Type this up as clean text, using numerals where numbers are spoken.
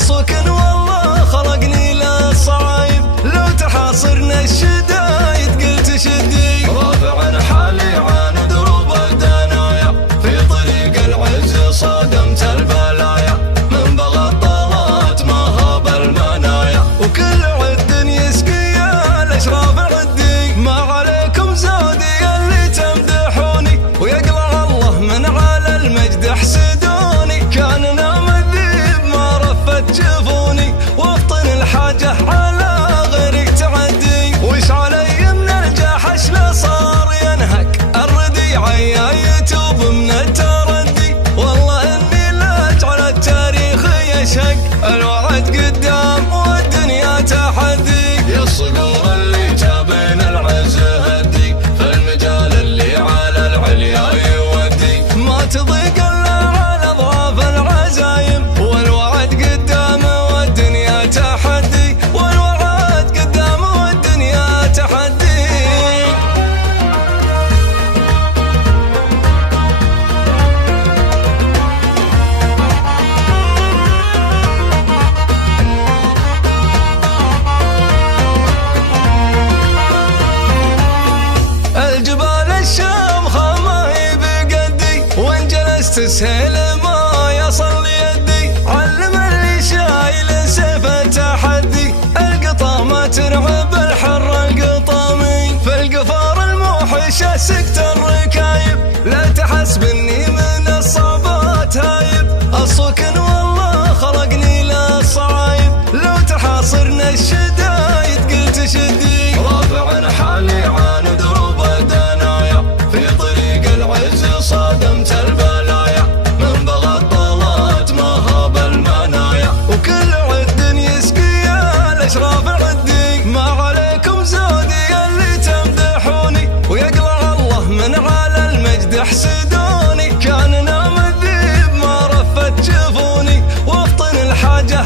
الصكن والله خلقني للصعايب، لو تحاصرنا الشدايد قلت شدي. رافع حالي عن دروب الدنايا، في طريق العز صادمت البلايا، من بغى الطلات ما هاب المنايا، وكل عد يسقي الاشراف عدي. ما عليكم زودي اللي تمدحوني، ويقلع الله من على المجد احسدوني. كان نام الذيب ما رفت جفوني، وافطن الحاجه على غيرك تعدي. وش علي من الجحش لا صار ينهك، الردي عيا يتوب من التردي. والله اني لا اجعل التاريخ يشهق، الوعد قدام والدنيا تحدي. يا الصقور اللي جابين العز هدي، في المجال اللي على العليا يودي. ما تضيق الا على اضعاف العزايم، والوعد قدام والدنيا تحدي. والوعد قدام والدنيا تحدي. الجبال الشامخة ما هي بقدي، وان جلست سهل ما يصل يدي. علم اللي شايل سيف التحدي، القطا ما ترعب الحر القطامي. في القفار الموحش سكت الركايب، لا تحسب اني من الصعبات هايب. الصكن والله خلقني للصعايب، لو تحاصرنا الشدايد قلت شدي. رافع حالي عن دروب الدنايا، في طريق العز صادمت البلايا، من بغى الطلات ما هاب المنايا، وكل عد يسقي الاشراف عدي. ما عليكم زودي اللي تمدحوني، ويقلع الله من على المجد احسدوني. كان نام الذيب ما رفت جفوني، وافطن الحاجه